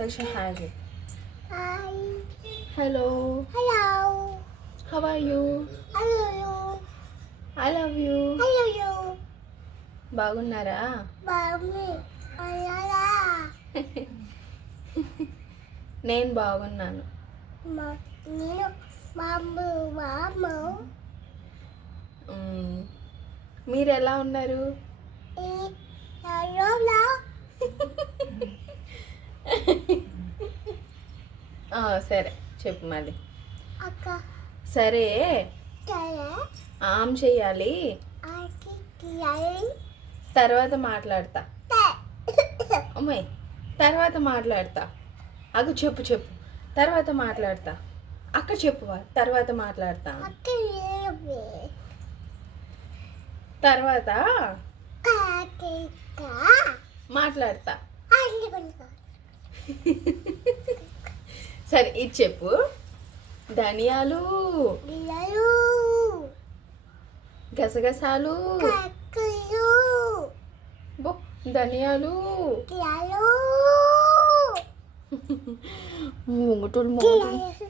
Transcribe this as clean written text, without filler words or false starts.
Taksha hi. Hi. Hello. Hello. How are you? Hello you. I love you. Hello you. బాగున్నారా? Mommy. Ayala. నేను బాగున్నాను. నేను మాము మాము. మీరు ఎలా ఉన్నారు? హలో. సరే చెప్పు మళ్ళీ. అక్క. సరే సరే. ఆమ్ చెయ్యాలి. ఆకి కియాలి. తర్వాత మాట్లాడతా. అమ్మాయి తర్వాత మాట్లాడతా. అగు చెప్పు చెప్పు తర్వాత మాట్లాడతా. అక్క చెప్పువా తర్వాత మాట్లాడతా. అక్క ఏవి. తర్వాత కాకిక. మాట్లాడతా. అల్లికొండ. సరే ఇది చెప్పు. ధనియాలు, బియ్యాలు. గసగసాలు, కాకులు. బో ధనియాలు, కియాలు. ముంగుటులు కియాలు.